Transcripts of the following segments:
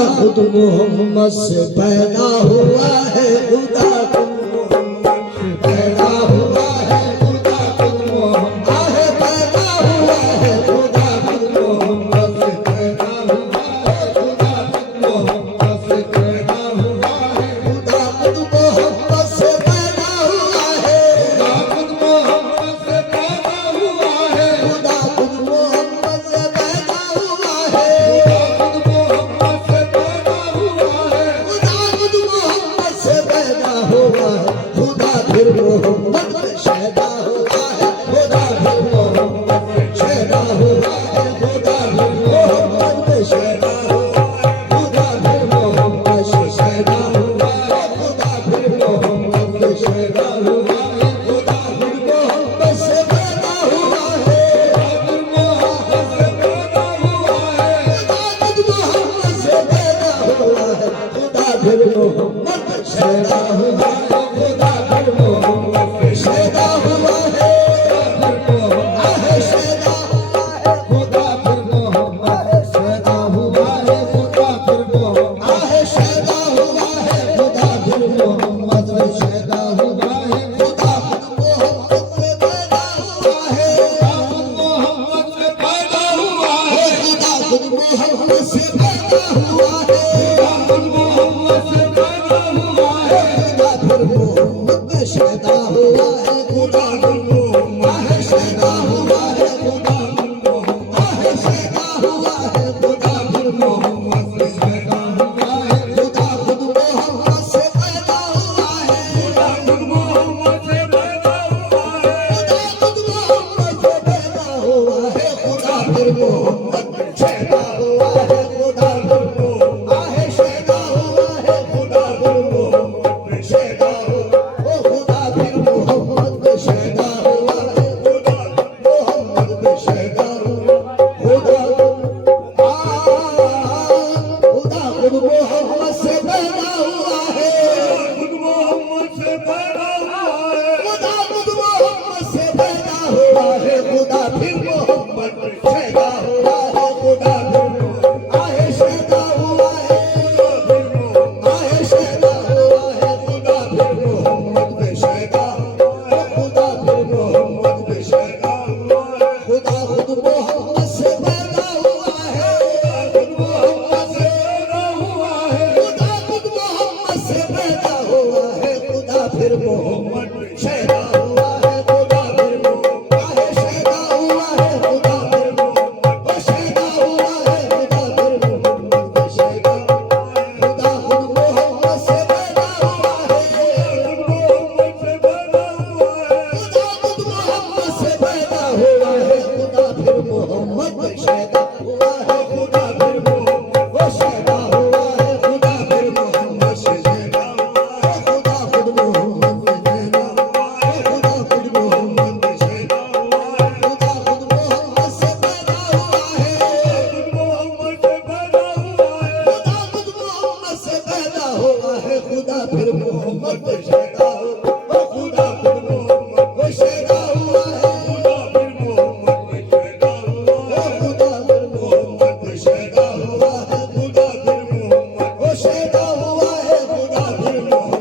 खुद मोहम्मद से पैदा हुआ है, खुदा खुद मोहम्मद से पैदा हुआ है, खुदा खुद मोहम्मद है पैदा हुआ है, खुदा खुद मोहम्मद से पैदा हुआ है, खुदा खुद मोहम्मद से पैदा हुआ है, खुदा खुद मोहम्मद से पैदा हुआ है, खुदा खुद मोहम्मद से पैदा हुआ है, खुदा फिर मोहम्मद शैदा हुआ है, खुदा फिर मोहम्मद शैदा हुआ है, खुदा फिर मोहम्मद शैदा हुआ है, खुदा फिर मोहम्मद शैदा हुआ है, खुदा फिर मोहम्मद शैदा हुआ है, खुदा फिर मोहम्मद से पैदा हुआ है, खुदा से पैदा हुआ है, खुदा फिर मोहम्मद शैदा हुआ है, खुदा फिर मोहम्मद शैदा हुआ है, खुदा फिर मोहम्मद शैदा हुआ है, खुदा फिर मोहम्मद शैदा हुआ है, खुदा फिर मोहम्मद शैदा हुआ है, खुदा फिर मोहम्मद से पैदा हुआ है, खुदा खुद मोहम्मद से पैदा हुआ है, शैदा हुआ है, खुदा शैदा हुआ है, खुदा शैदा हुआ है, खुदा फिर मोहम्मद शैदा हुआ है, खुदा खुद मोहम्मद से पैदा हुआ है, खुदा खुद मोहम्मद से पैदा हुआ है, खुदा खुद मोहम्मद से पैदा हुआ है, खुदा फिर मोहम्मद शैदा हुआ है, खुदा फिर मोहम्मद शैदा हुआ है, खुदा फिर मोहम्मद शैदा फिर मोहम्मद शैदा हुआ है, खुदा फिर मोहम्मद शैदा हुआ है, खुदा फिर मोहम्मद शैदा हुआ है, खुदा फिर मोहम्मद शैदा खुदा खुद मोहम्मद से पैदा हुआ है, खुदा खुद मोहम्मद से पैदा हुआ है, खुदा फिर मोहम्मद शैदा हुआ है, खुदा फिर मोहम्मद शैदा हुआ है, खुदा फिर मोहम्मद शैदा खुदा फिर मोहम्मद शैदा हुआ, खुदा फिर मोहम्मद शैदा हुआ है, खुदा फिर मोहम्मद शैदा हुआ है, खुदा फिर मोहम्मद शैदा हुआ है, खुदा फिर मोहम्मद शैदा हुआ है, खुदा फिर मोहम्मद शैदा हुआ है, खुदा फिर मोहम्मद शैदा हुआ है, खुदा खुद मोहम्मद से पैदा हुआ है, खुदा खुद मोहम्मद से पैदा हुआ है, खुदा खुद मोहम्मद से पैदा हुआ है, खुदा फिर मोहम्मद शैदा हुआ है, खुदा फिर मोहम्मद शैदा हुआ है, खुदा फिर मोहम्मद शैदा हुआ है, खुदा फिर मोहम्मद शैदा हुआ है, खुदा फिर मोहम्मद शैदा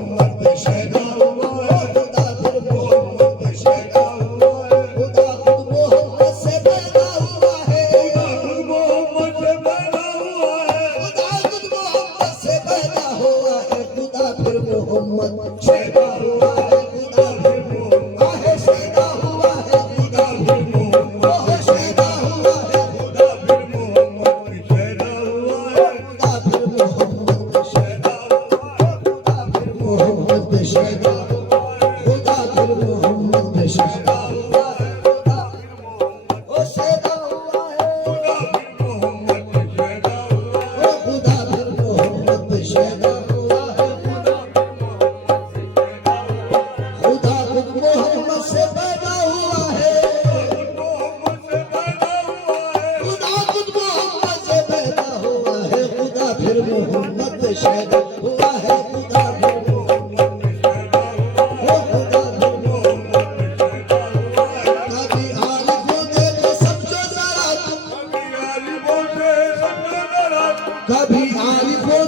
हुआ है, खुदा फिर मोहम्मद शैदा हुआ है, खुदा फिर मोहम्मद शैदा हुआ है, खुदा फिर मोहम्मद शैदा हुआ है, खुदा फिर मोहम्मद शैदा हुआ है, खुदा फिर मोहम्मद शैदा हुआ है, खुदा खुद मोहम्मद से पैदा हुआ है, खुदा खुद मोहम्मद से पैदा हुआ है, खुदा फिर मोहम्मद शैदा हुआ है, खुदा फिर मोहम्मद शैदा हुआ है, खुदा फिर मोहम्मद शैदा हुआ है, कभी आरिफों देखो समझो जरा तुम, कभी आरिफों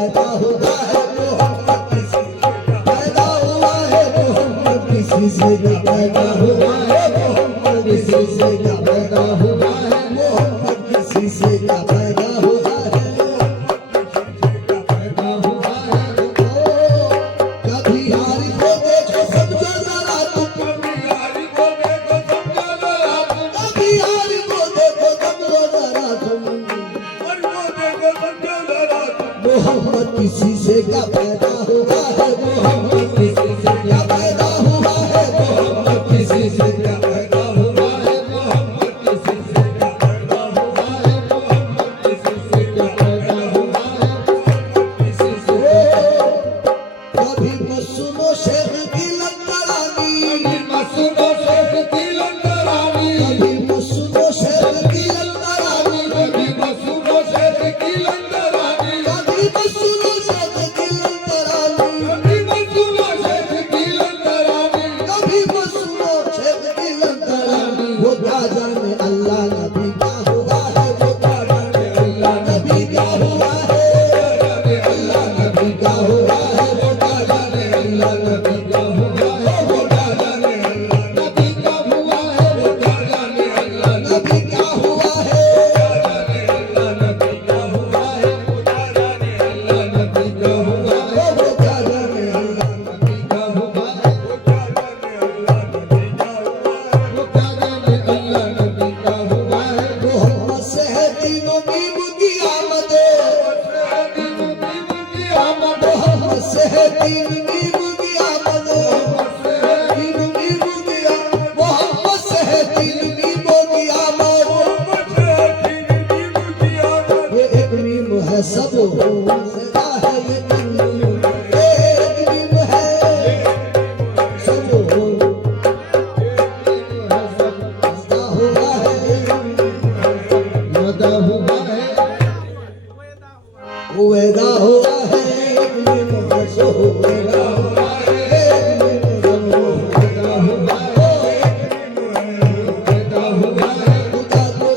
पैदा हुआ है मोहम्मद किसी से पैदा हुआ है मोहम्मद किसी से पैदा हुआ है मोहम्मद किसी से पैदा हुआ है मोहम्मद किसी से पैदा हुआ है कभी यारी को देखो समझो जरा तुम कभी यारी को देखो समझो जरा तुम कभी यारी को देखो समझो जरा तुम मोहम्मद किसी से क्या पैदा हुआ है मोहम्मद किसी से क्या पैदा हुआ है मोहम्मद किसी से क्या पैदा हुआ है मोहम्मद किसी से क्या पैदा हुआ है मोहम्मद किसी से क्या पैदा हुआ है किसी से कभी मसूमो शेख की लंगरानी कभी मसूमो शेख की लंगरानी कभी मसूमो शेख की लंगरानी कभी मसूमो शेख की लंगरानी कभी मसूमो शेख की लंगरानी कभी मसूमो शेख की लंगरानी कभी मसूमो शेख की लंगरानी वो क्या जाने अल्लाह नबी क्या हुआ है वो क्या जाने अल्लाह नबी क्या हुआ है अल्लाह नबी क्या हुआ है वो क्या जाने अल्लाह नबी क्या हुआ है वो क्या जाने अल्लाह नबी क्या हुआ है वो क्या जाने अल्लाह नबी क्या हुआ है अल्लाह नबी क्या हुआ है वो क्या जाने अल्लाह नबी क्या हुआ है वो क्या जाने अल्लाह नबी क्या हुआ है वो क्या जाने अल्लाह नबी क्या हुआ है वो क्या जाने अल्लाह नबी क्या हुआ है मोहम्मद से है तीनों मीम की आमद मोहम्मद से है तीन मीम की आमद तीन मीम की आमद मोहम्मद से है तीन मीमों की आमद ये एक मीम है सब सदा है ये एक मीम है सब सदा हुआ है मदा हुआ है वेदा हुआ है एक मीम है सो वेदा हुआ है एक मीम वेदा हुआ है वेदा हुआ है खुदा को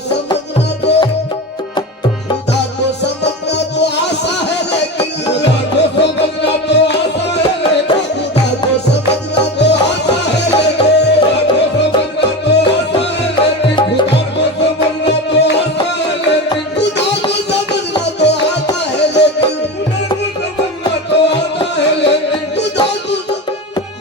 समझना तो आसा है लेकिन खुदा को समझना तो आसा है लेकिन खुदा को समझना तो आसा है लेकिन खुदा को समझना तो आसा है लेकिन खुदा को समझना तो आसा है लेकिन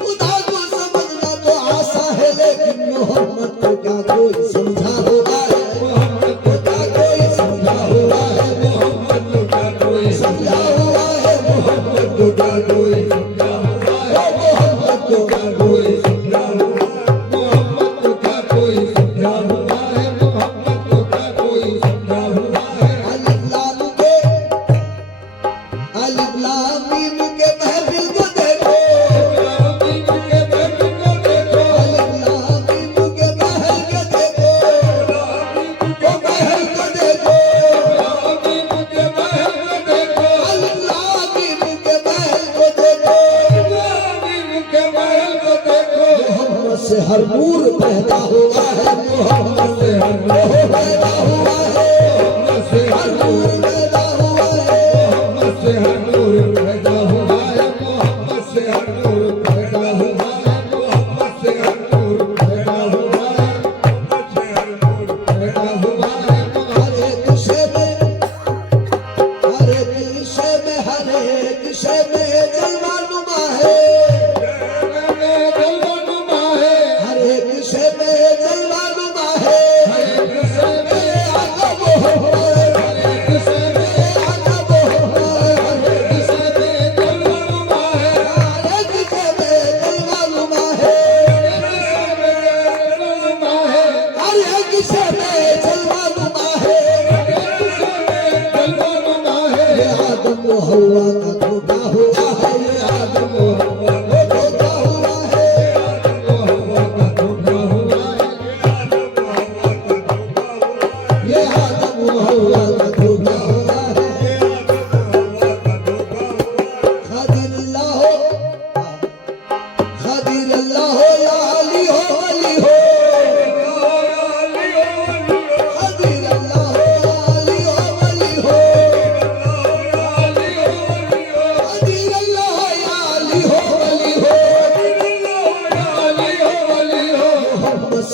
खुदा को समझना तो आसा है लेकिन मोहम्मद को क्या कोई समझा हुआ है मोहम्मद को क्या कोई समझा हुआ है मोहम्मद को क्या कोई समझा हुआ है मोहम्मद को क्या कोई समझा हुआ है मोहम्मद को क्या कोई समझा हुआ है मोहम्मद को क्या कोई समझा हुआ है मोहम्मद को क्या कोई समझा हुआ है अलिफ लाम मीम के महफिल को देखो मीम के महफिल को देखो अलिफ लाम मीम के महल को देखो महल को देखो मीम के महल को देखो अलिफ लाम मीम के महल को देखो मीम के महल को देखो मोहम्मद से हर नूर पैदा हुआ है मोहम्मद से हर नूर पैदा हुआ है मोहम्मद से हर नूर पैदा हुआ है मोहम्मद से हर नूर पैदा हुआ है मोहम्मद से हर नूर पैदा हुआ है मोहम्मद से हर नूर पैदा हुआ है मोहम्मद से हर नूर पैदा हुआ है हर एक शय में हर एक शय में हर एक शय में जलवा नुमा है हर एक शय में जलवा नुमा है हर एक शय में आका मोहम्मद हर एक शय में आका मोहम्मद हर एक शय में जलवा नुमा है हर एक शय में जलवा नुमा है हर एक शय में जलवा नुमा है ये आदम व हव्वा का धोखा हुआ है ये आदम व हव्वा का धोखा हुआ है ये आदम व हव्वा का धोखा हुआ है खादिर अल्लाह या अली हो अली हो खादिर अल्लाह या अली हो अली हो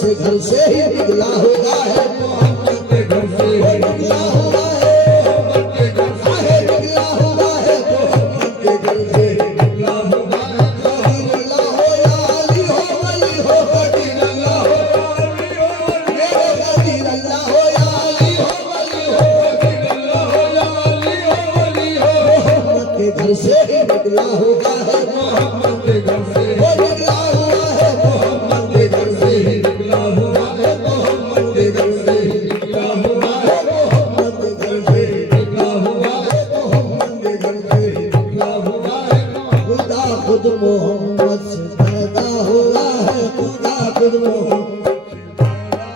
से घर से ही निकला होगा है मोहम्मद के घर से निकला होगा है मोहम्मद के घर से निकला होगा है मोहम्मद के घर से निकला होगा है निकला हो या अली हो वली हो कदीर अल्लाह हो अली हो मेरे कदीर अल्लाह हो या अली हो वली हो कदीर अल्लाह हो या अली हो वली हो मोहम्मद के घर से ही निकला होगा है मोहम्मद के घर से निकला हुआ है मोहम्मद के घर से निकला हुआ है मोहम्मद के घर से निकला हुआ है मोहम्मद के घर से निकला हुआ है मोहम्मद के घर से निकला हुआ है खुदा खुद मोहम्मद से पैदा हुआ है खुदा खुद मोहम्मद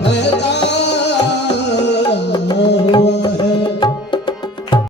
पैदा